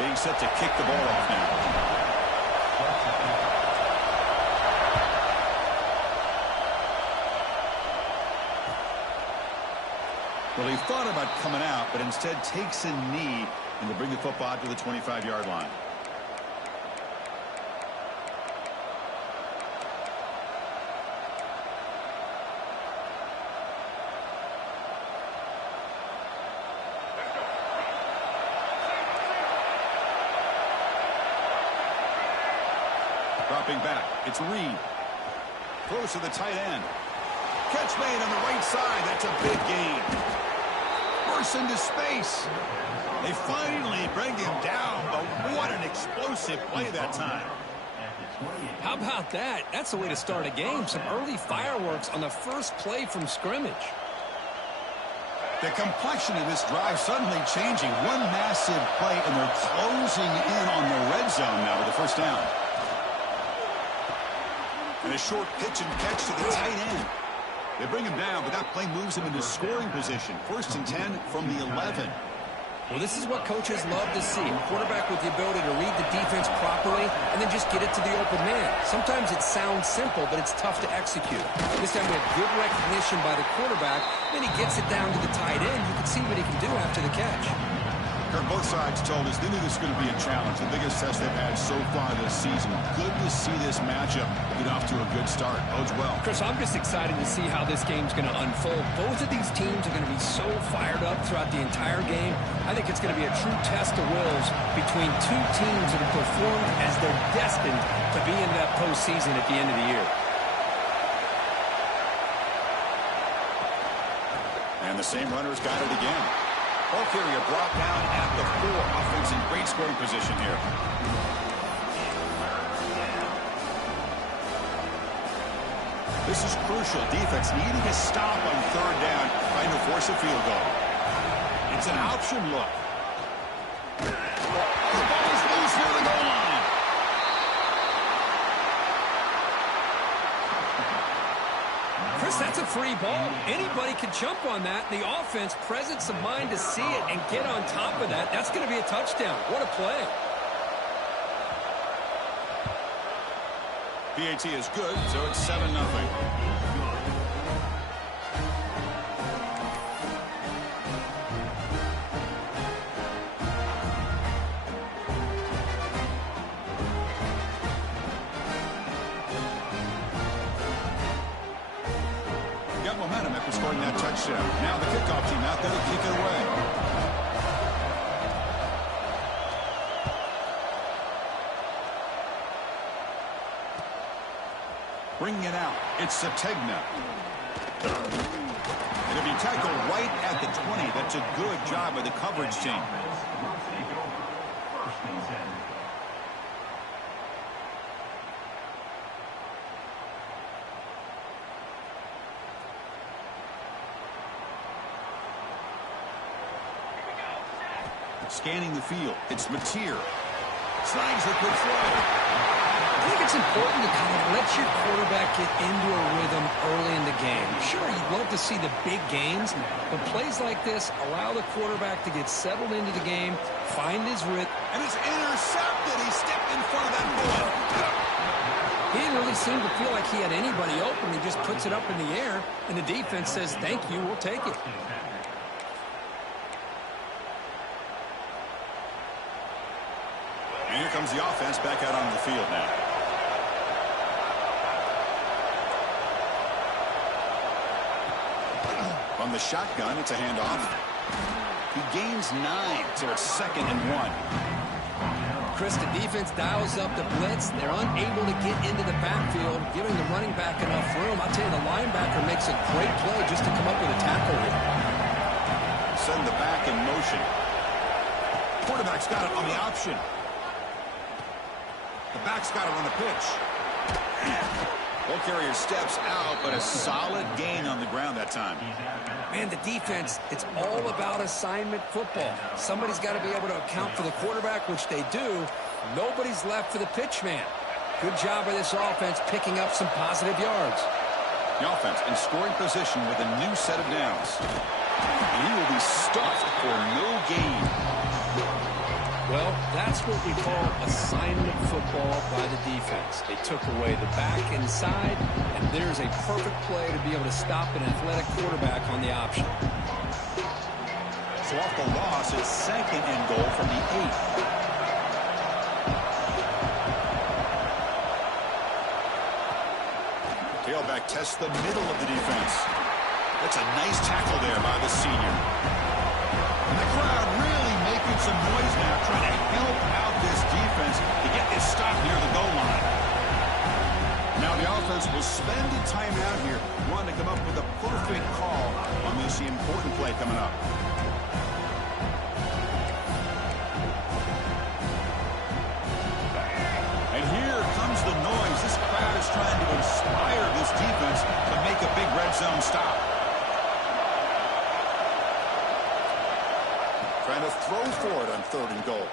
Being set to kick the ball off now. Well, he thought about coming out, but instead takes a knee and to bring the football out to the 25-yard line. Dropping back, it's Reed. Throws to the tight end. Catch made on the right side. That's a big gain. Bursts into space. They finally bring him down, but what an explosive play that time. How about that? That's the way to start a game. Some early fireworks on the first play from scrimmage. The complexion of this drive suddenly changing. One massive play, and they're closing in on the red zone now with the first down. And a short pitch and catch to the tight end. They bring him down, but that play moves him into scoring position. 1st and 10 from the 11. Well, this is what coaches love to see. A quarterback with the ability to read the defense properly and then just get it to the open man. Sometimes it sounds simple, but it's tough to execute. This time with good recognition by the quarterback, then he gets it down to the tight end. You can see what he can do after the catch. Kirk, both sides told us they knew this was going to be a challenge, the biggest test they've had so far this season. Good to see this matchup get off to a good start. Bodes well. Chris, I'm just excited to see how this game's going to unfold. Both of these teams are going to be so fired up throughout the entire game. I think it's going to be a true test of wills between two teams that have performed as they're destined to be in that postseason at the end of the year. And the same runner's got it again. Ball carrier brought down at the 4. Offense in great scoring position here. This is crucial. Defense needing a stop on 3rd down, trying to force a field goal. It's an option look. The ball is loose near the goal line. Chris, that's a free ball. Anybody can jump on that. The offense, presence of mind to see it and get on top of that. That's going to be a touchdown. What a play. PAT is good, so it's 7-0. Got momentum after scoring that touchdown. Now the kickoff team out there to kick it away. Bringing it out, it's Sategna. It'll be tackled right at the 20. That's a good job by the coverage team. Scanning the field, it's Mateer. Slides the quick throw. I think it's important to kind of let your quarterback get into a rhythm early in the game. Sure, you'd love to see the big gains, but plays like this allow the quarterback to get settled into the game, find his rhythm. And it's intercepted. He stepped in front of that bullet. He didn't really seem to feel like he had anybody open. He just puts it up in the air, and the defense says, thank you, we'll take it. And here comes the offense back out on the field now. From the shotgun, it's a handoff. He gains 9, so it's 2nd and 1. Chris, the defense dials up the blitz. They're unable to get into the backfield, giving the running back enough room. I'll tell you, the linebacker makes a great play just to come up with a tackle here. Send the back in motion. Quarterback's got it on the option. The back's got it on the pitch. Ball carrier steps out, but a solid gain on the ground that time. Man, the defense, it's all about assignment football. Somebody's got to be able to account for the quarterback, which they do. Nobody's left for the pitch man. Good job by this offense picking up some positive yards. The offense in scoring position with a new set of downs. And he will be stuffed for no gain. Well, that's what we call assignment football by the defense. They took away the back inside, and there's a perfect play to be able to stop an athletic quarterback on the option. So off the loss, it's 2nd and goal from the 8. Tailback tests the middle of the defense. That's a nice tackle there by the senior. And the crowd really making some noise now, trying to help out this defense to get this stop near the goal line. Now the offense will spend a timeout here, wanting to come up with a perfect call on this important play coming up. And here comes the noise. This crowd is trying to inspire this defense to make a big red zone stop. Trying to throw for it on 3rd and goal.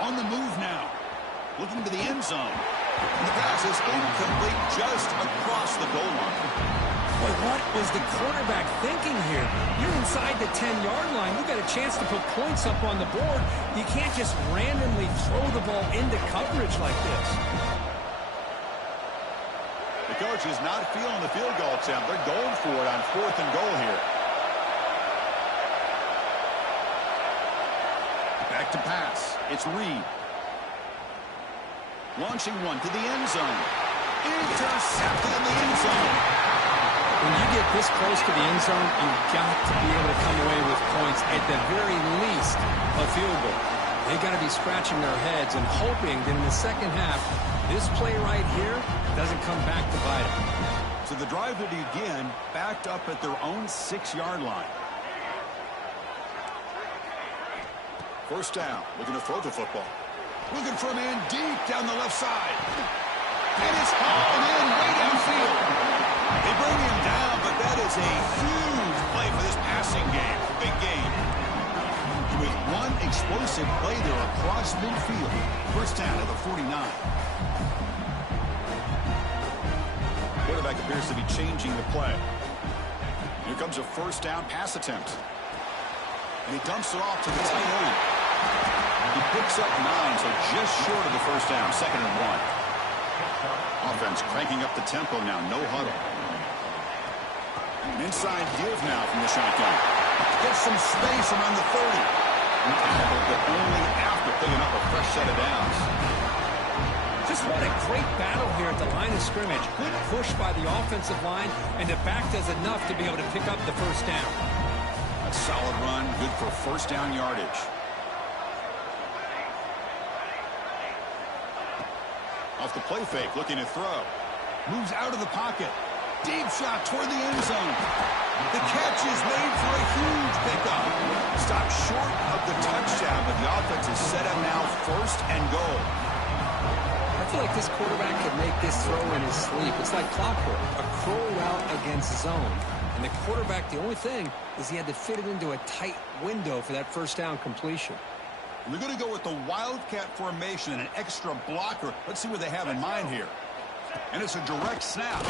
On the move now. Looking to the end zone. And the pass is incomplete just across the goal line. Boy, what was the quarterback thinking here? You're inside the 10-yard line. You've got a chance to put points up on the board. You can't just randomly throw the ball into coverage like this. The coach is not feeling the field goal attempt. They're going for it on 4th and goal here. Back to pass. It's Reed. Launching one to the end zone. Intercepted in the end zone. When you get this close to the end zone, you've got to be able to come away with points, at the very least, a field goal. They've got to be scratching their heads and hoping that in the second half, this play right here doesn't come back to bite them. So the drive will begin backed up at their own 6-yard line. First down, looking to throw the football. Looking for a man deep down the left side. And it's hauled in way downfield. They bring him down, but that is a huge play for this passing game. Big game. With one explosive play there across midfield. First down at the 49. Quarterback appears to be changing the play. Here comes a first down pass attempt. And he dumps it off to the tight end. He picks up 9, so just short of the first down, 2nd and 1. Offense cranking up the tempo now, no huddle. An inside give now from the shotgun. Gets some space around the 30. But only after picking up a fresh set of downs. Just what a great battle here at the line of scrimmage. Good push by the offensive line, and the back does enough to be able to pick up the first down. A solid run, good for first down yardage. Off the play fake, looking to throw. Moves out of the pocket. Deep shot toward the end zone. The catch is made for a huge pickup. Stopped short of the touchdown, but the offense is set up now 1st and goal. I feel like this quarterback could make this throw in his sleep. It's like clockwork, a crow route against zone. And the quarterback, the only thing is he had to fit it into a tight window for that first down completion. We're going to go with the Wildcat formation and an extra blocker. Let's see what they have in mind here. And it's a direct snap.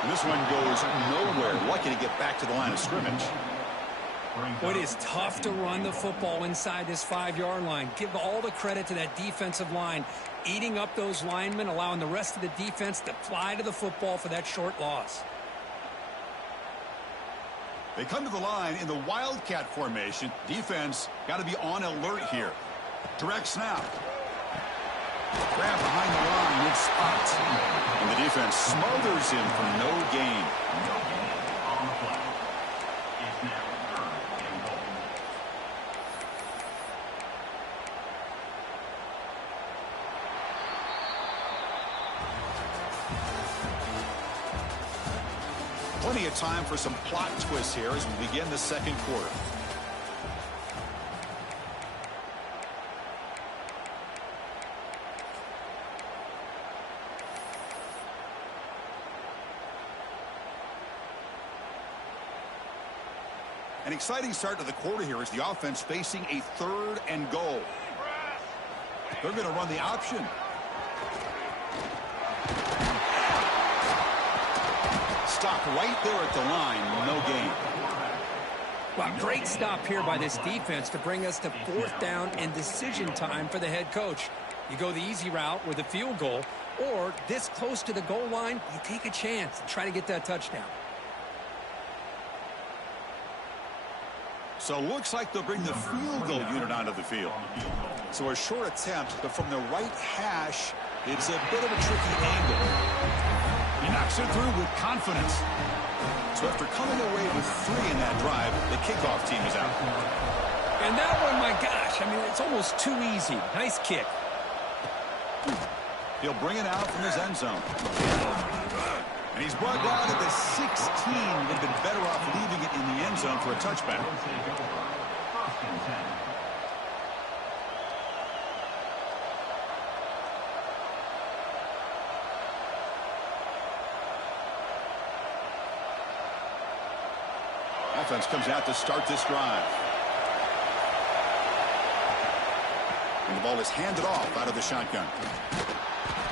And this one goes nowhere. Lucky to get back to the line of scrimmage. It is tough to run the football inside this 5-yard line. Give all the credit to that defensive line, eating up those linemen, allowing the rest of the defense to fly to the football for that short loss. They come to the line in the Wildcat formation. Defense got to be on alert here. Direct snap. Grab behind the line, mid-spot. And the defense smothers him for no gain. On the play is now 3rd and goal. Plenty of time for some plot twists here as we begin the second quarter. An exciting start to the quarter here as the offense facing a 3rd and goal. They're going to run the option. Stop right there at the line, no gain. Well, great stop here by this defense to bring us to 4th down and decision time for the head coach. You go the easy route with a field goal, or this close to the goal line, you take a chance and try to get that touchdown. So looks like they'll bring the field goal unit onto the field. So a short attempt, but from the right hash, it's a bit of a tricky angle. He knocks it through with confidence. So after coming away with 3 in that drive, the kickoff team is out. And that one, my gosh, I mean, it's almost too easy. Nice kick. He'll bring it out from his end zone. And he's brought down at the 16. Would have been better off leaving it in the end zone for a touchback. Offense comes out to start this drive. And the ball is handed off out of the shotgun.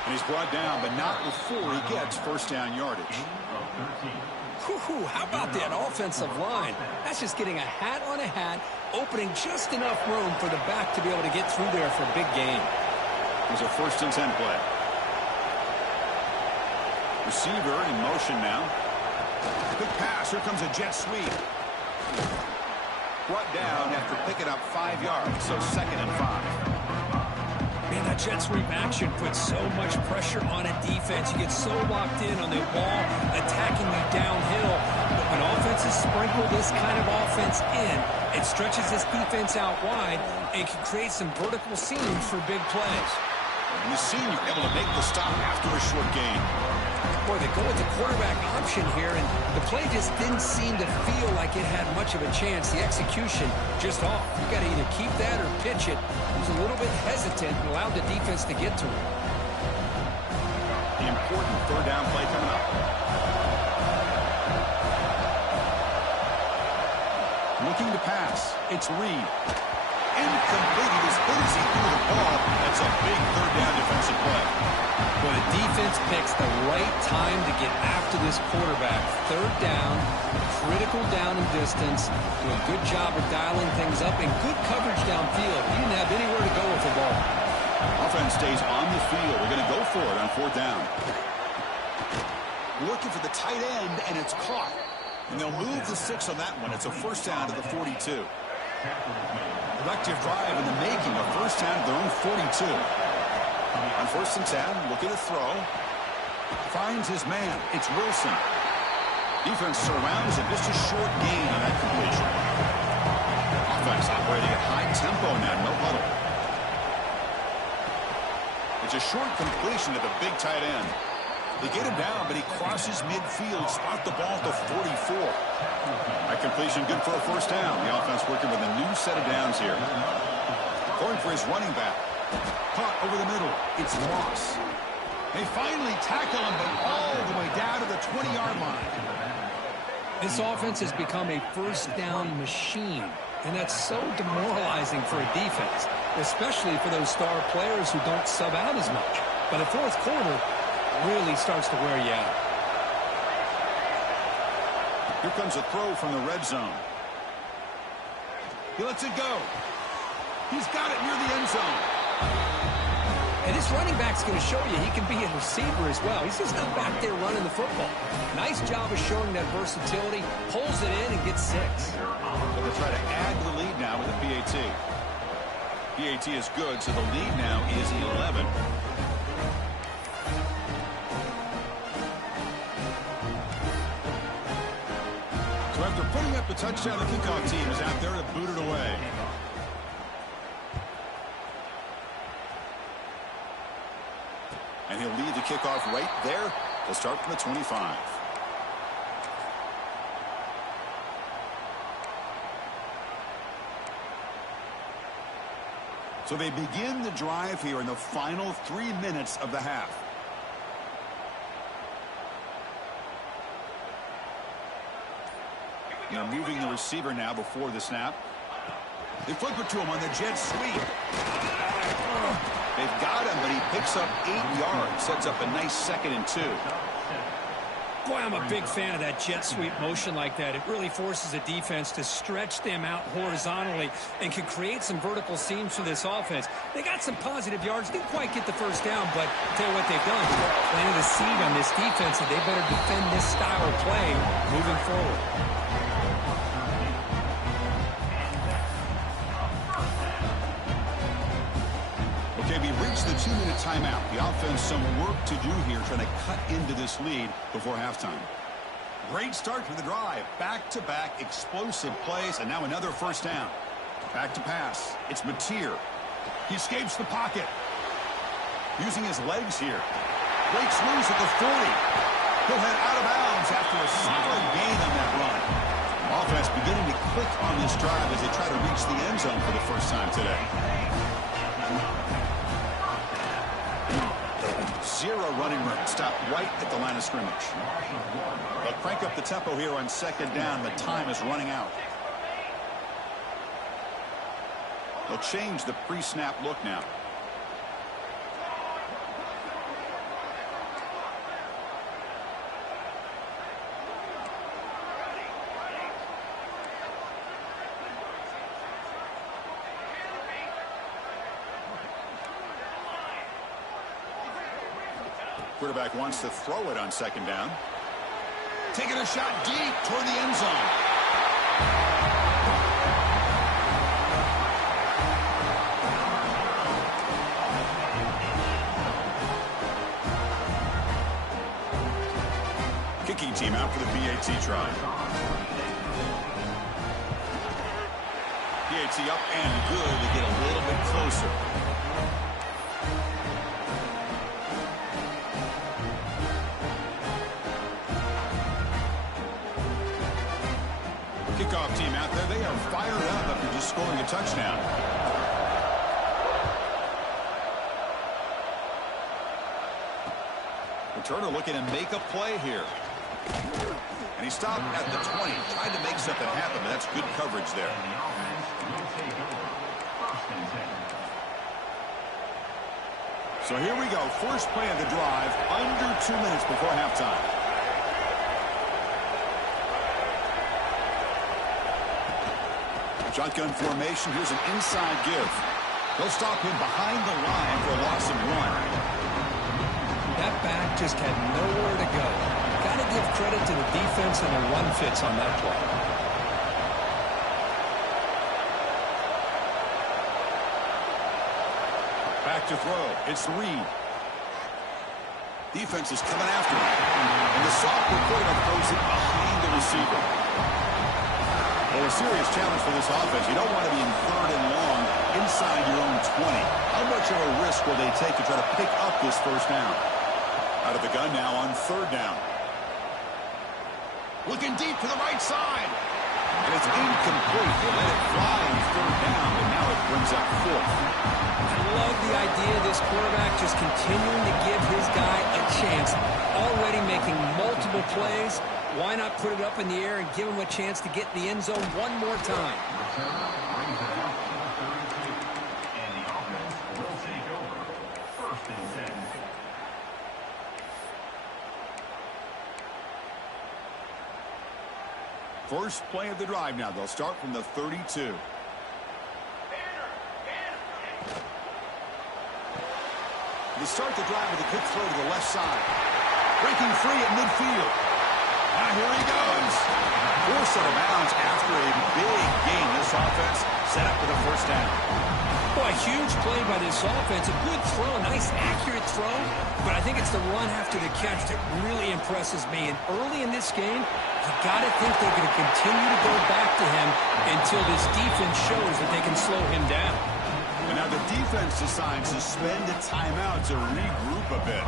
And he's brought down, but not before he gets first down yardage. How about that offensive line? That's just getting a hat on a hat, opening just enough room for the back to be able to get through there for a big gain. There's a 1st and 10 play. Receiver in motion now. Good pass. Here comes a jet sweep. Brought down after picking up 5 yards, so 2nd and 5. Man, that jet sweep action puts so much pressure on a defense. You get so locked in on the ball attacking you downhill. But when offenses sprinkle this kind of offense in, it stretches this defense out wide and can create some vertical seams for big plays. And the senior able to make the stop after a short gain. Boy, they go with the quarterback option here, and the play just didn't seem to feel like it had much of a chance. The execution just off. You got to either keep that or pitch it. He was a little bit hesitant and allowed the defense to get to him. The important 3rd down play coming up. Looking to pass. It's Reed. Incomplete. He was hit as he threw the ball. That's a big 3rd down defensive play. Well, the defense picks the right time to get after this quarterback. 3rd down, critical down and distance. Do a good job of dialing things up and good coverage downfield. He didn't have anywhere to go with the ball. Offense stays on the field. They're going to go for it on 4th down. Looking for the tight end, and it's caught. And they'll move the 6 on that one. It's a 1st down to the 42. Productive drive in the making. A 1st down to their own 42. On 1st and 10, looking to throw. Finds his man. It's Wilson. Defense surrounds him. Just a short gain on that completion. Offense operating at high tempo now. No huddle. It's a short completion to the big tight end. They get him down, but he crosses midfield. Spot the ball at the 44. That completion good for a 1st down. The offense working with a new set of downs here. Going for his running back. Caught over the middle. It's Moss. They finally tackle him, but all the way down to the 20-yard line. This offense has become a 1st down machine, and that's so demoralizing for a defense, especially for those star players who don't sub out as much. By the 4th quarter, really starts to wear you out. Here comes a throw from the red zone. He lets it go. He's got it near the end zone. And this running back's going to show you he can be a receiver as well. He's just not back there running the football. Nice job of showing that versatility. Pulls it in and gets 6. So they'll try to add to the lead now with a PAT. PAT is good, so the lead now is 11. So after putting up a touchdown, the kickoff team is out there to boot it away. And he'll lead the kickoff right there. They'll start from the 25. So they begin the drive here in the final 3 minutes of the half. They're moving the receiver now before the snap. They flip it to him on the jet sweep. They've got him, but he picks up 8 yards. Sets up a nice 2nd and 2. Boy, I'm a big fan of that jet sweep motion like that. It really forces a defense to stretch them out horizontally and can create some vertical seams for this offense. They got some positive yards. Didn't quite get the first down, but I'll tell you what they've done. Planted a seed on this defense, and they better defend this style of play moving forward. Okay, we reached the 2-minute timeout. The offense some work to do here, trying to cut into this lead before halftime. Great start to the drive. Back-to-back explosive plays, and now another first down. Back to pass. It's Mateer. He escapes the pocket. Using his legs here. Breaks loose at the 40. He'll head out of bounds after a solid gain on that run. Offense beginning to click on this drive as they try to reach the end zone for the first time today. 0 running room. Stopped right at the line of scrimmage. But crank up the tempo here on second down. The time is running out. They'll change the pre-snap look now. Quarterback wants to throw it on second down. Taking a shot deep toward the end zone. Kicking team out for the PAT try. PAT up and good to get a little bit closer. Kickoff team out there. They are fired up after just scoring a touchdown. Returner looking to make a play here. And he stopped at the 20. Tried to make something happen, but that's good coverage there. So here we go. First play of the drive. Under 2 minutes before halftime. Shotgun formation. Here's an inside give. They'll stop him behind the line for a loss of 1. That back just had nowhere to go. Got to give credit to the defense and the run fits on that play. Back to throw. It's Reed. Defense is coming after him. And the sophomore quarterback throws it behind the receiver. Well, a serious challenge for this offense. You don't want to be in 3rd and long inside your own 20. How much of a risk will they take to try to pick up this first down? Out of the gun now on 3rd down. Looking deep to the right side. And it's incomplete. They let it fly on 3rd down, but now it brings up 4th. I love the idea of this quarterback just continuing to give his guy a chance. Already making multiple plays. Why not put it up in the air and give him a chance to get in the end zone one more time? First play of the drive now. They'll start from the 32. They start the drive with a quick throw to the left side. Breaking free at midfield. Now here he goes. Forced out of bounds after a big gain. This offense set up for the first down. Boy, huge play by this offense. A good throw, a nice accurate throw. But I think it's the run after the catch that really impresses me. And early in this game, you got to think they're going to continue to go back to him until this defense shows that they can slow him down. And now the defense decides to spend a timeout to regroup a bit.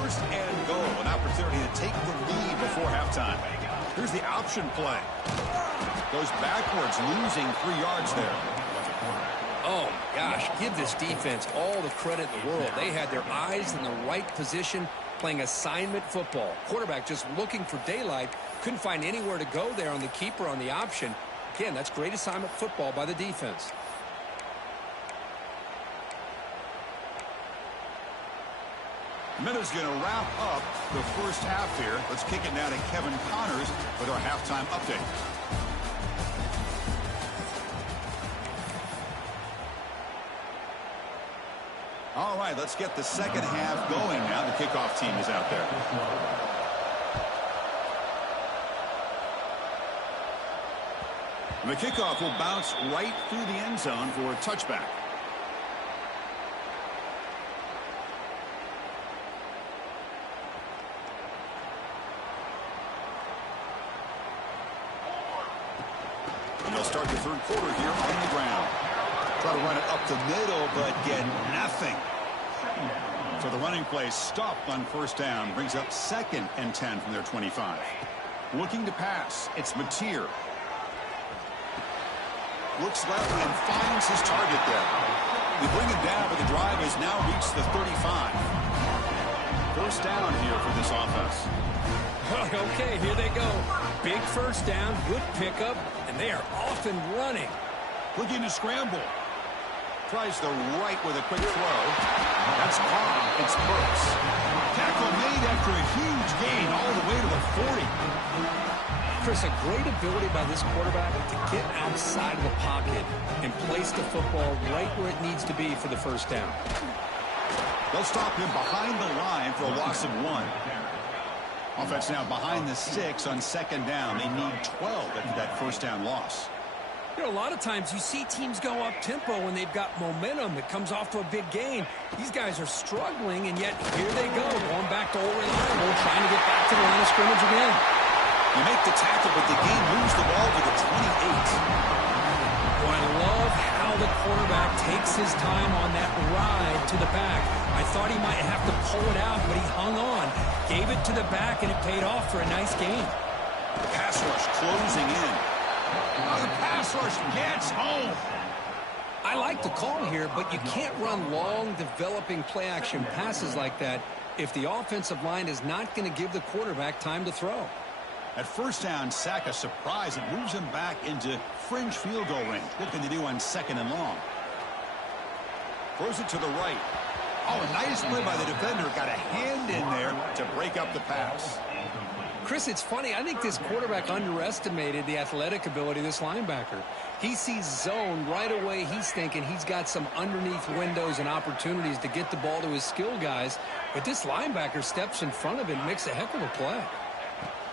First and goal, an opportunity to take the lead before halftime. Here's the option play. Goes backwards, losing 3 yards there. Oh, my gosh, give this defense all the credit in the world. They had their eyes in the right position, playing assignment football. Quarterback just looking for daylight. Couldn't find anywhere to go there on the keeper on the option. Again, that's great assignment football by the defense. Minutes going to wrap up the first half here. Let's kick it now to Kevin Connors with our halftime update. All right, let's get the second half going now. The kickoff team is out there. The kickoff will bounce right through the end zone for a touchback. And they'll start the third quarter here on the ground. Try to run it up the middle, but get nothing. So the running play stopped on first down. Brings up 2nd and 10 from their 25. Looking to pass. It's Mateer. Looks left and finds his target there. They bring him down, but the drive has now reached the 35. First down here for this offense. Okay, here they go. Big first down, good pickup, and they are off and running. Looking to scramble. Tries the right with a quick throw. That's caught. It's Burks. Tackle made after a huge gain all the way to the 40. Chris, a great ability by this quarterback to get outside of the pocket and place the football right where it needs to be for the first down. They'll stop him behind the line for a loss of 1. Offense now behind the 6 on second down. They need 12 after that first down loss. You know, a lot of times you see teams go up-tempo when they've got momentum that comes off to a big gain. These guys are struggling, and yet here they go, going back to old reliable, trying to get back to the line of scrimmage again. You make the tackle, but the game moves the ball to the 28. Well, I love how the quarterback takes his time on that ride to the back. I thought he might have to pull it out, but he hung on, gave it to the back, and it paid off for a nice gain. Pass rush closing in. Oh, the pass rush gets home. I like the call here, but you can't run long, developing play-action passes like that if the offensive line is not going to give the quarterback time to throw. At first down, sack a surprise. It moves him back into fringe field goal range. Looking to do on 2nd and long. Throws it to the right. Oh, a nice play by the defender. Got a hand in there to break up the pass. Chris, it's funny. I think this quarterback underestimated the athletic ability of this linebacker. He sees zone right away. He's thinking he's got some underneath windows and opportunities to get the ball to his skill guys. But this linebacker steps in front of him and makes a heck of a play.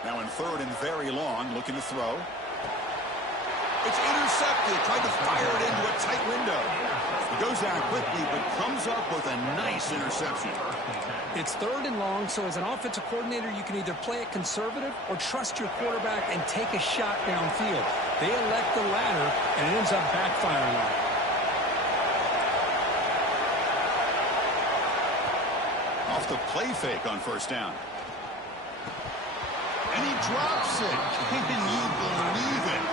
Now in 3rd and very long, looking to throw. It's intercepted. Tried to fire it into a tight window. It goes down quickly, but comes up with a nice interception. It's 3rd and long, so as an offensive coordinator, you can either play it conservative or trust your quarterback and take a shot downfield. They elect the latter, and it ends up backfiring on them. Off the play fake on first down. And he drops it. Can you believe it?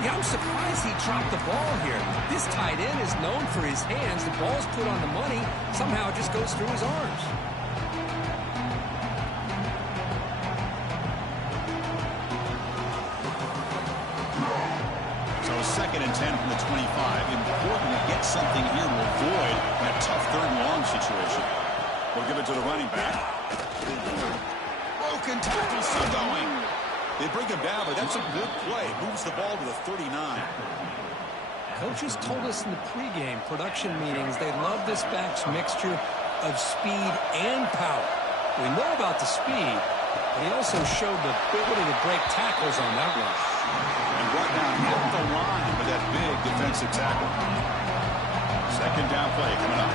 Yeah, I'm surprised he dropped the ball here. This tight end is known for his hands. The ball's put on the money. Somehow it just goes through his arms. So 2nd and 10 from the 25. Important to get something here to avoid a tough 3rd and long situation. We'll give it to the running back. Broken tackle still going. They bring him down, but that's a good play. Moves the ball to the 39. Coaches told us in the pregame production meetings they love this back's mixture of speed and power. We know about the speed, but he also showed the ability to break tackles on that one. And brought down at the line with that big defensive tackle. 2nd down play coming up.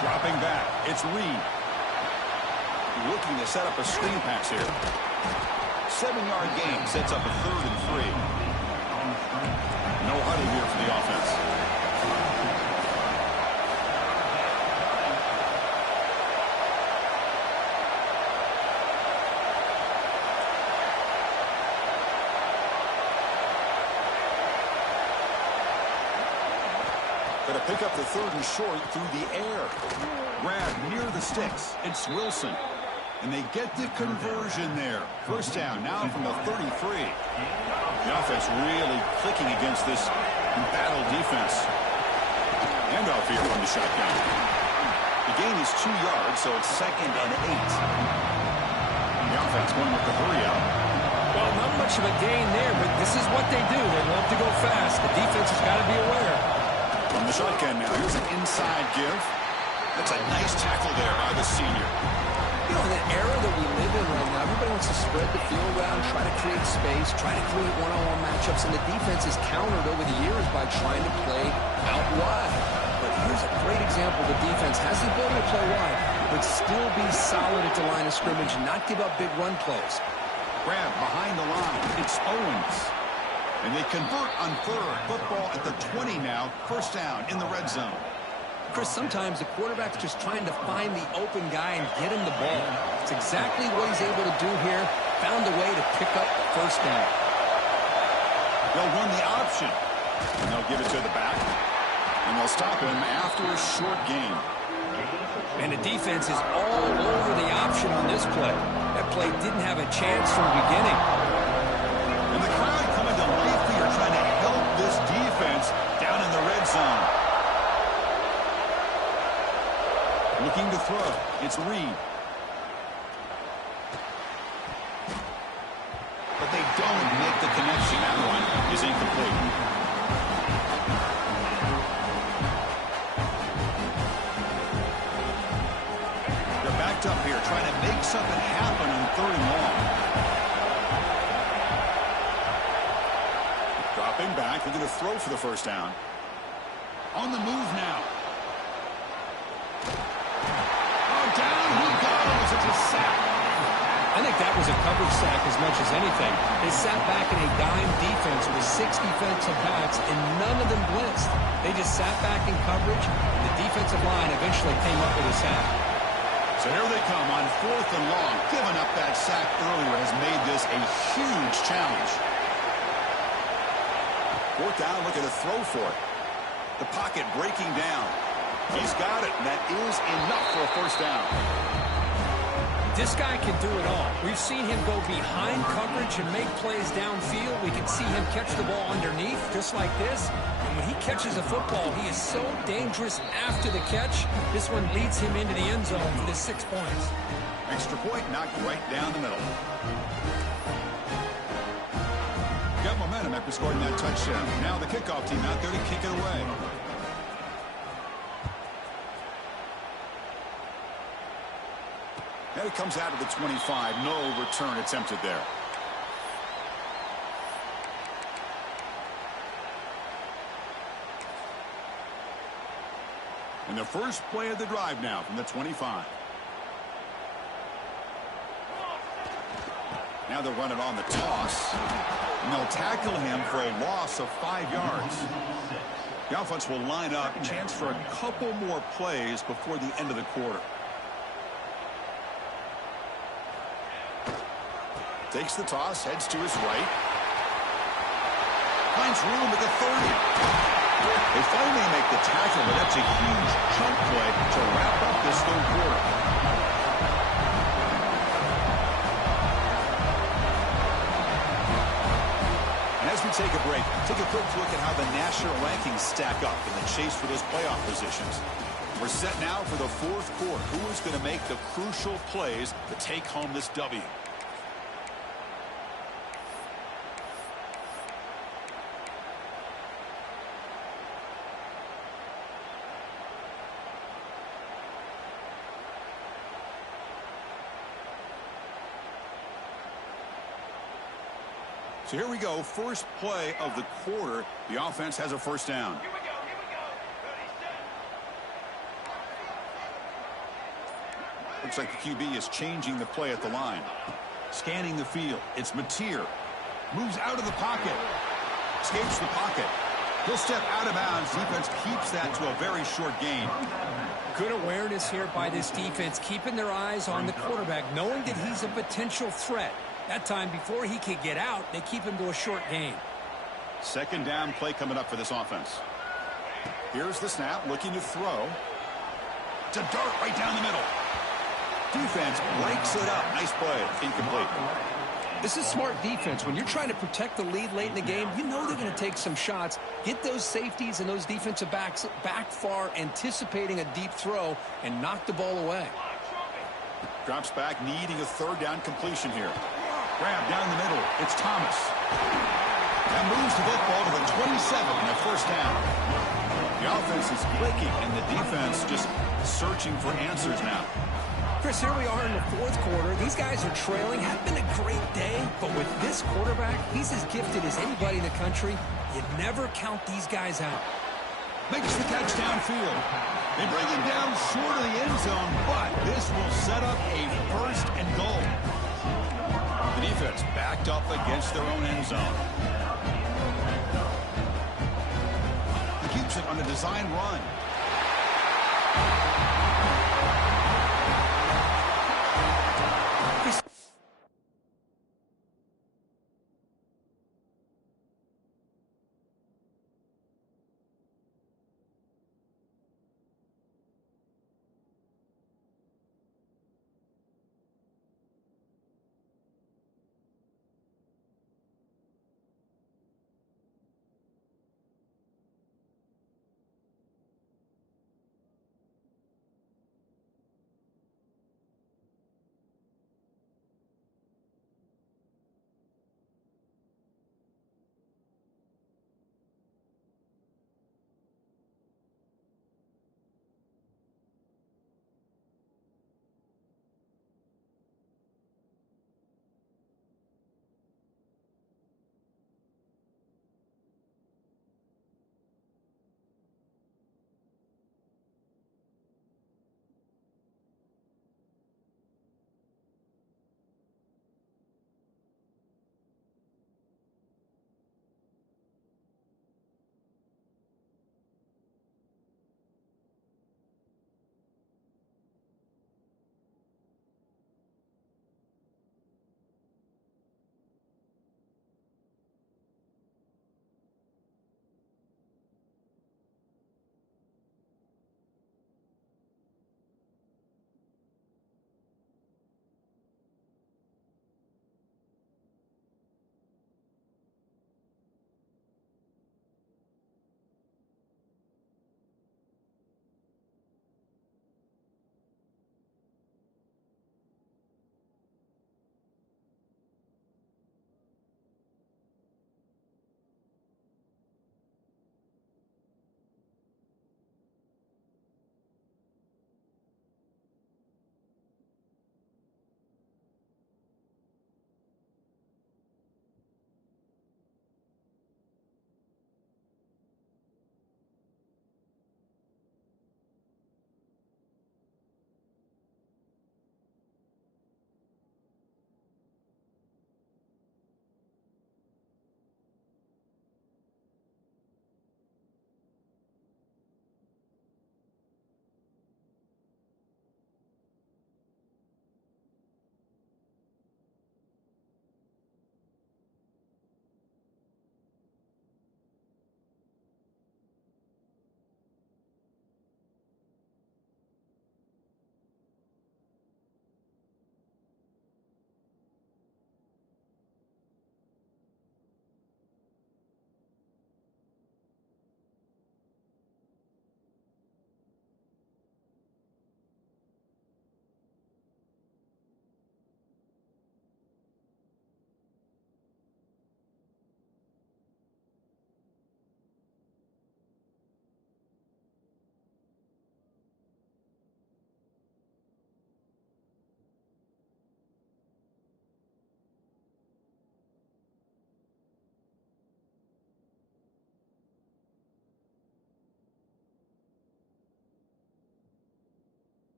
Dropping back. It's Reed. Looking to set up a screen pass here. 7-yard gain sets up a 3rd and 3. No huddle here for the offense. Going to pick up the 3rd and short through the air. Grab near the sticks. It's Wilson. And they get the conversion there. First down now from the 33. The offense really clicking against this embattled defense. Handoff here from the shotgun. The gain is 2 yards, so it's 2nd and 8. The offense going with the hurry out. Well, not much of a gain there, but this is what they do. They love to go fast. The defense has got to be aware. From the shotgun now, here's an inside give. That's a nice tackle there by the senior. You know, in the era that we live in right now, everybody wants to spread the field around, try to create space, try to create one-on-one matchups, and the defense is countered over the years by trying to play out wide. But here's a great example. The defense has the ability to play wide, but still be solid at the line of scrimmage and not give up big run plays. Grab behind the line. It's Owens. And they convert on 3rd. Football at the 20 now. 1st down in the red zone. Chris, sometimes the quarterback's just trying to find the open guy and get him the ball. It's exactly what he's able to do here. Found a way to pick up the 1st down. They'll run the option. And they'll give it to the back. And they'll stop him after a short gain. And the defense is all over the option on this play. That play didn't have a chance from the beginning. And the crowd coming to life here trying to help this defense down in the red zone. Looking to throw. It's Reed. But they don't make the connection. That one is incomplete. They're backed up here trying to make something happen on 3rd and long. Dropping back. They're going to throw for the 1st down. On the move now. Down he goes. It's a sack. I think that was a coverage sack as much as anything. They sat back in a dime defense with 6 defensive backs, and none of them blitzed. They just sat back in coverage, and the defensive line eventually came up with a sack. So here they come on 4th and long. Giving up that sack earlier has made this a huge challenge. 4th down, looking to throw for it. The pocket breaking down. He's got it, and that is enough for a 1st down. This guy can do it all. We've seen him go behind coverage and make plays downfield. We can see him catch the ball underneath, just like this. And when he catches a football, he is so dangerous after the catch. This one leads him into the end zone for the 6 points. Extra point knocked right down the middle. Got momentum after scoring that touchdown. Now the kickoff team out there to kick it away. And it comes out of the 25. No return attempted there. And the first play of the drive now from the 25. Now they'll run it on the toss. And they'll tackle him for a loss of 5 yards. The offense will line up. Chance for a couple more plays before the end of the quarter. Takes the toss, heads to his right. Finds room at the 30. They finally make the tackle, but that's a huge chunk play to wrap up this 3rd quarter. And as we take a break, take a quick look at how the national rankings stack up in the chase for those playoff positions. We're set now for the 4th quarter. Who is going to make the crucial plays to take home this W? So here we go. First play of the quarter. The offense has a 1st down. Looks like the QB is changing the play at the line. Scanning the field. It's Mateer. Moves out of the pocket. Escapes the pocket. He'll step out of bounds. Defense keeps that to a very short gain. Good awareness here by this defense, keeping their eyes on the quarterback, knowing that he's a potential threat. That time, before he could get out, they keep him to a short gain. 2nd down play coming up for this offense. Here's the snap, looking to throw. It's a dart right down the middle. Defense breaks it up. Nice play. Incomplete. This is smart defense. When you're trying to protect the lead late in the game, you know they're going to take some shots, get those safeties and those defensive backs back far, anticipating a deep throw, and knock the ball away. Drops back, needing a third down completion here. Grab down the middle. It's Thomas. And moves the football to the 27 and a first down. The offense is clicking, and the defense just searching for answers now. Chris, here we are in the fourth quarter. These guys are trailing. Had been a great day, but with this quarterback, he's as gifted as anybody in the country. You never count these guys out. Makes the catch downfield. They bring him down short of the end zone, but this will set up a first and goal. The defense backed up against their own end zone. He keeps it on a design run.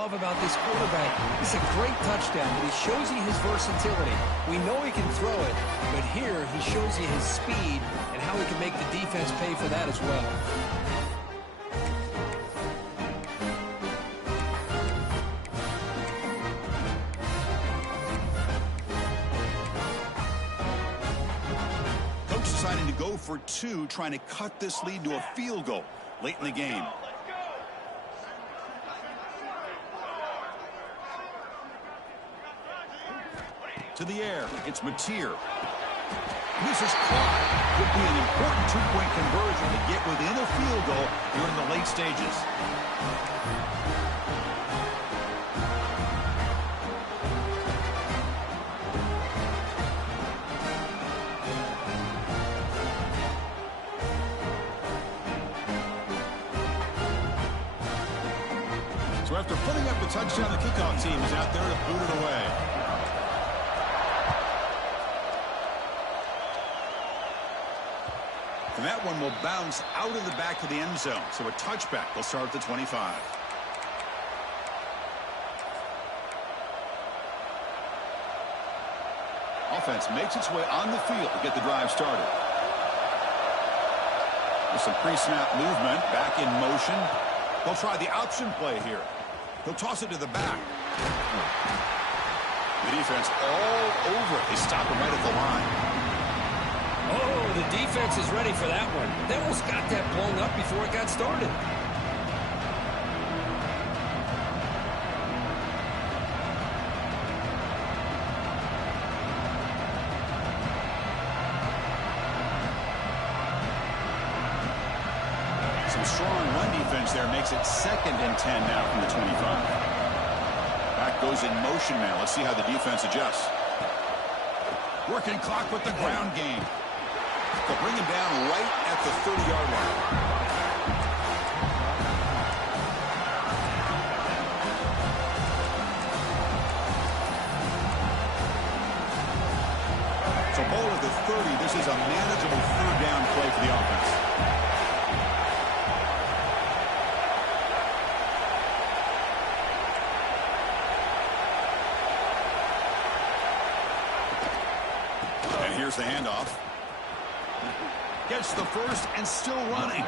love about this quarterback. It's a great touchdown, but he shows you his versatility. We know he can throw it, but here he shows you his speed and how he can make the defense pay for that as well. Coach deciding to go for two, trying to cut this lead to a field goal late in the game. To the air, it's Mateer. This is caught. Could be an important two-point conversion to get within a field goal here in the late stages. So after putting up the touchdown, the kickoff team is out there to boot it away. And that one will bounce out of the back of the end zone. So a touchback. They'll start at the 25. Offense makes its way on the field to get the drive started. With some pre-snap movement, back in motion. They'll try the option play here. He'll toss it to the back. The defense all over it. They stop him right at the line. Oh, the defense is ready for that one. They almost got that blown up before it got started. Some strong run defense there makes it 2nd and 10 now from the 25. Back goes in motion now. Let's see how the defense adjusts. Working clock with the ground game. They'll bring him down right at the 30-yard line. So ball at the 30. This is a manageable 3rd down play for the offense. And here's the handoff. Gets the first and still running.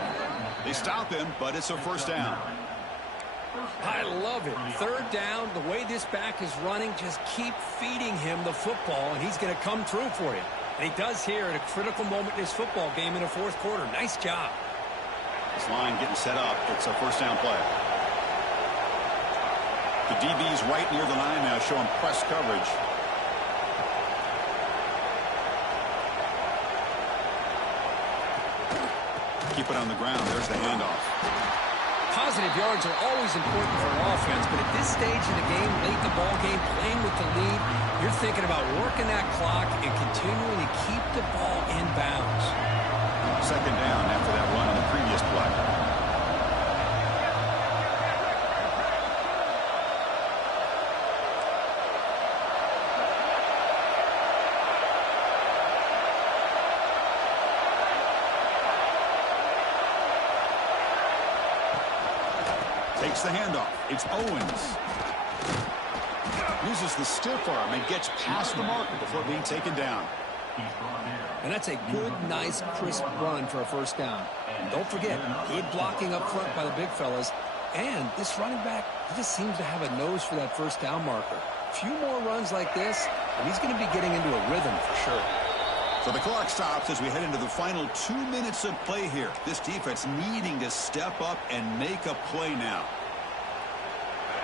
They stop him, but it's a 1st down. I love it. 3rd down, the way this back is running, just keep feeding him the football, and he's going to come through for you. And he does here at a critical moment in his football game in the 4th quarter. Nice job. This line getting set up. It's a 1st down play. The DB's right near the line now, showing press coverage. Keep it on the ground. There's the handoff. Positive yards are always important for an offense, but at this stage in the game, late in the ball game, playing with the lead, you're thinking about working that clock and continuing to keep the ball in bounds. 2nd down after that run on the previous play. Takes the handoff. It's Owens. Uses the stiff arm and gets past the marker before being taken down. And that's a good, nice, crisp run for a 1st down. Don't forget, good blocking up front by the big fellas. And this running back, he just seems to have a nose for that 1st down marker. A few more runs like this, and he's going to be getting into a rhythm for sure. So the clock stops as we head into the final 2 minutes of play here. This defense needing to step up and make a play now.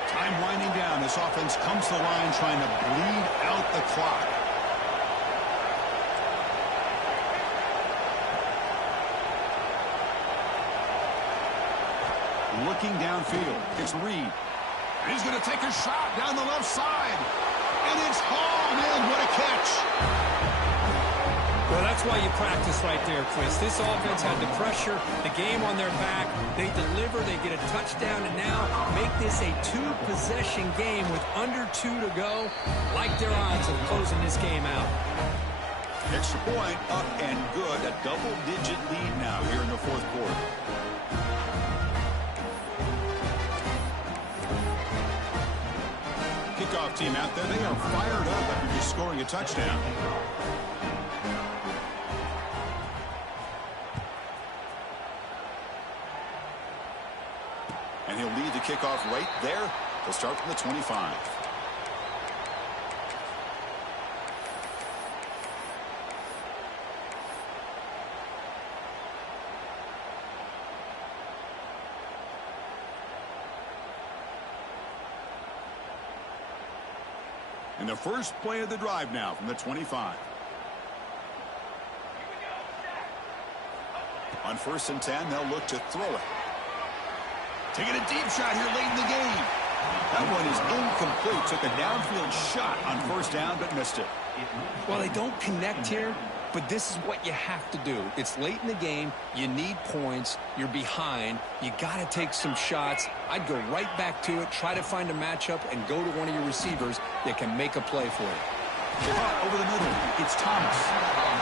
Time winding down. This offense comes to the line trying to bleed out the clock. Looking downfield. It's Reed. He's going to take a shot down the left side. And it's hauled in. What a catch. Well, that's why you practice right there, Chris. This offense had the pressure, the game on their back. They deliver, they get a touchdown, and now make this a 2-possession game with under 2 to go. Like their odds of closing this game out. Extra point up and good. A double-digit lead now here in the 4th quarter. team out there, they are fired up after just scoring a touchdown. And he'll lead the kickoff right there. They'll start from the 25. And the first play of the drive now from the 25. On 1st and 10, they'll look to throw it. Taking a deep shot here late in the game. That one is incomplete. Took a downfield shot on 1st down, but missed it. Well, they don't connect here, but this is what you have to do. It's late in the game. You need points. You're behind. You got to take some shots. I'd go right back to it, try to find a matchup, and go to one of your receivers that can make a play for you. Over the middle, it's Thomas.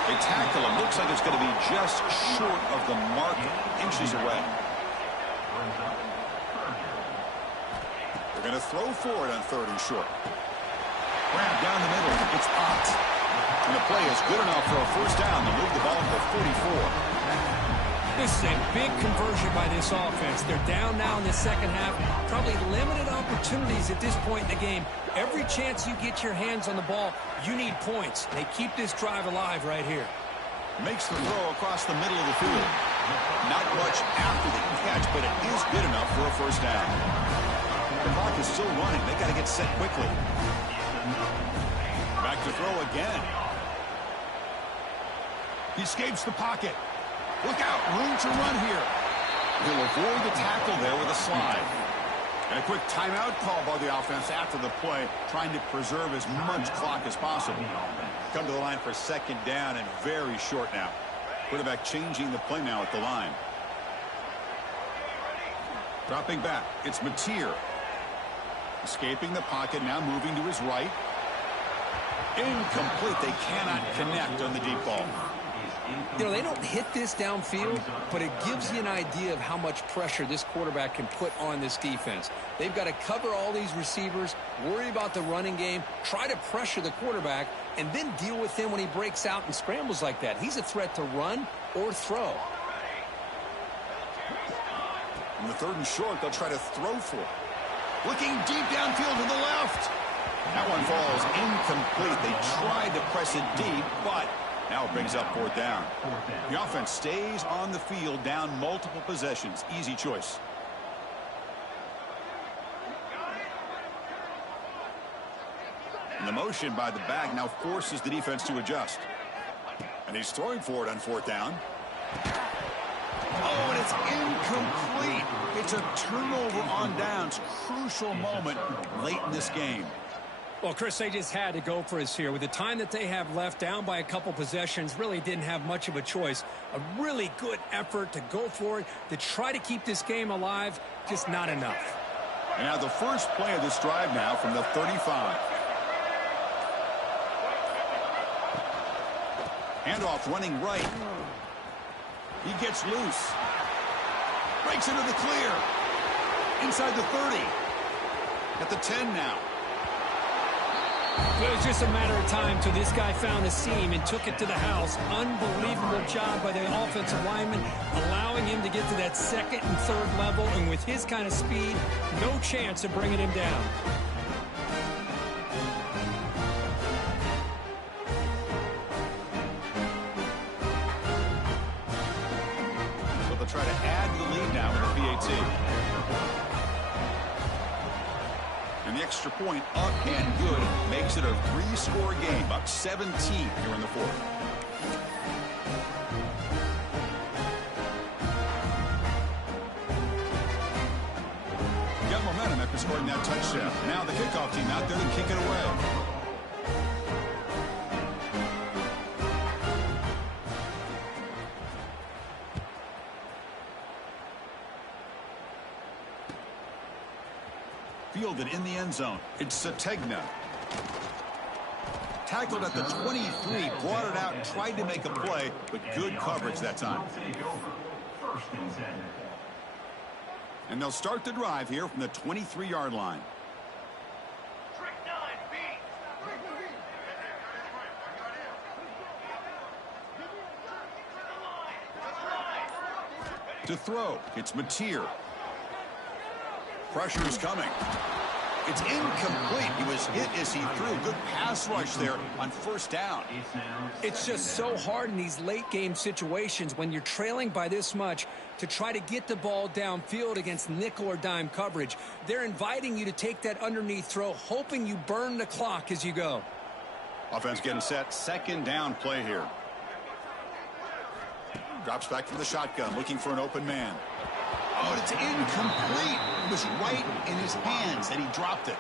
They tackle him. Looks like it's going to be just short of the mark, inches away. They're going to throw for it on 3rd and short. Grab down the middle. It's Ott. And the play is good enough for a 1st down. They'll move the ball to 44. This is a big conversion by this offense. They're down now in the second half. Probably limited opportunities at this point in the game. Every chance you get your hands on the ball, you need points. They keep this drive alive right here. Makes the throw across the middle of the field. Not much after the catch, but it is good enough for a 1st down. The clock is still running. They got to get set quickly. Back to throw again. He escapes the pocket. Look out, room to run here. He'll avoid the tackle there with a slide. And a quick timeout call by the offense after the play, trying to preserve as much clock as possible. Come to the line for 2nd down and very short now. Quarterback changing the play now at the line. Dropping back, it's Mateer. Escaping the pocket, now moving to his right. Incomplete. They cannot connect on the deep ball. You know, they don't hit this downfield, but it gives you an idea of how much pressure this quarterback can put on this defense. They've got to cover all these receivers, worry about the running game, try to pressure the quarterback, and then deal with him when he breaks out and scrambles like that. He's a threat to run or throw. On the 3rd and short, they'll try to throw for it. Looking deep downfield to the left. That one falls incomplete. They tried to press it deep, but now it brings up 4th down. The offense stays on the field, down multiple possessions. Easy choice. And the motion by the back now forces the defense to adjust. And he's throwing for it on 4th down. Oh, and it's incomplete. It's a turnover on downs. Crucial moment late in this game. Well, Chris, they just had to go for us here. With the time that they have left, down by a couple possessions, really didn't have much of a choice. A really good effort to go for it, to try to keep this game alive, just not enough. And now the first play of this drive now from the 35. Handoff running right. He gets loose. Breaks into the clear. Inside the 30. At the 10 now. It was just a matter of time till this guy found a seam and took it to the house. Unbelievable job by the offensive lineman, allowing him to get to that 2nd and 3rd level. And with his kind of speed, no chance of bringing him down. So they'll try to add to the lead now with a PAT. And the extra point up and good makes it a 3-score game, up 17 here in the 4th. Got momentum after scoring that touchdown. Now the kickoff team out there to kick it away. Fielded in the end zone. It's Sategna. Tackled at the 23, brought it out and tried to make a play, but good coverage that time. And they'll start the drive here from the 23-yard line. To throw, it's Mateer. Pressure's coming. It's incomplete. He was hit as he threw. Good pass rush there on first down. It's just so hard in these late-game situations when you're trailing by this much to try to get the ball downfield against nickel or dime coverage. They're inviting you to take that underneath throw, hoping you burn the clock as you go. Offense getting set. Second down play here. Drops back from the shotgun, looking for an open man. Oh, it's incomplete. It was right in his hands, and he dropped it.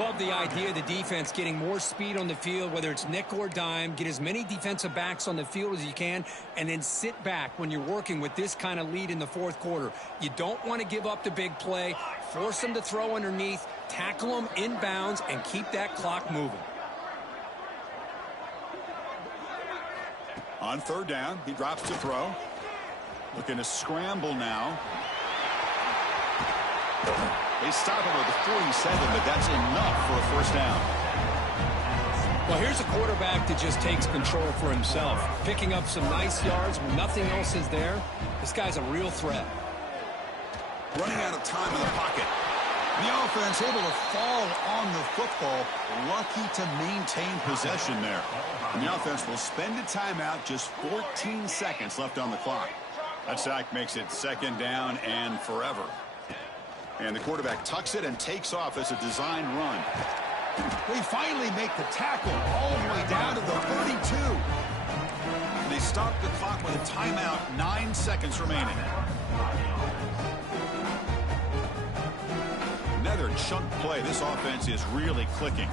Love the idea of the defense getting more speed on the field, whether it's nickel or dime. Get as many defensive backs on the field as you can, and then sit back when you're working with this kind of lead in the fourth quarter. You don't want to give up the big play. Force them to throw underneath, tackle them inbounds, and keep that clock moving. On third down, he drops to throw. Looking to scramble now. They stop him at the 47, but that's enough for a first down. Well, here's a quarterback that just takes control for himself. Picking up some nice yards when nothing else is there. This guy's a real threat. Running out of time in the pocket. The offense able to fall on the football. Lucky to maintain possession there. And the offense will spend a timeout. Just 14 seconds left on the clock. That sack makes it second down and forever. And the quarterback tucks it and takes off as a design run. They finally make the tackle all the way down to the 32. And they stop the clock with a timeout, 9 seconds remaining. Another chunk play. This offense is really clicking.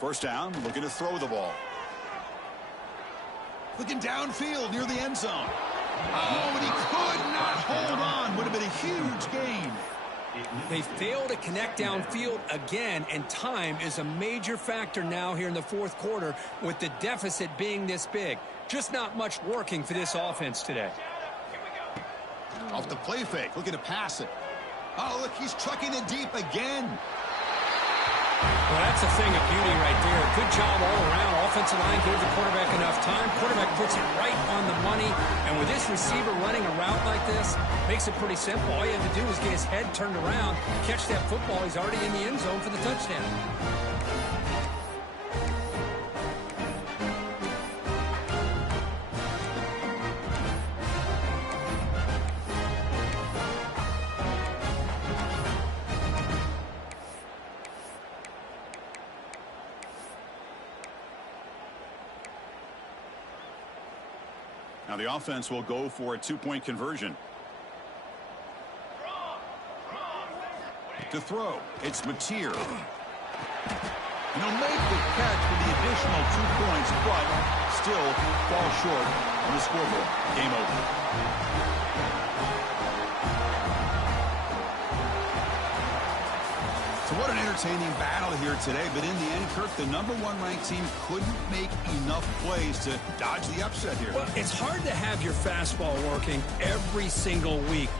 First down, looking to throw the ball. Looking downfield near the end zone. Oh, and he could not hold on. Would have been a huge gain. They fail to connect downfield again, and time is a major factor now here in the fourth quarter with the deficit being this big. Just not much working for this offense today. Off the play fake, looking to pass it. Oh, look, he's trucking it deep again. Well, that's a thing of beauty right there. Good job all around. Offensive line gave the quarterback enough time. Quarterback puts it right on the money. And with this receiver running a route like this, makes it pretty simple. All you have to do is get his head turned around, catch that football. He's already in the end zone for the touchdown. Now the offense will go for a two-point conversion. To throw, it's Mateer. And he'll make the catch for the additional 2 points, but still fall short on the scoreboard. Game over. So what an entertaining battle here today, but in the end, Kirk, the number one ranked team couldn't make enough plays to dodge the upset here. Well, it's hard to have your fastball working every single week.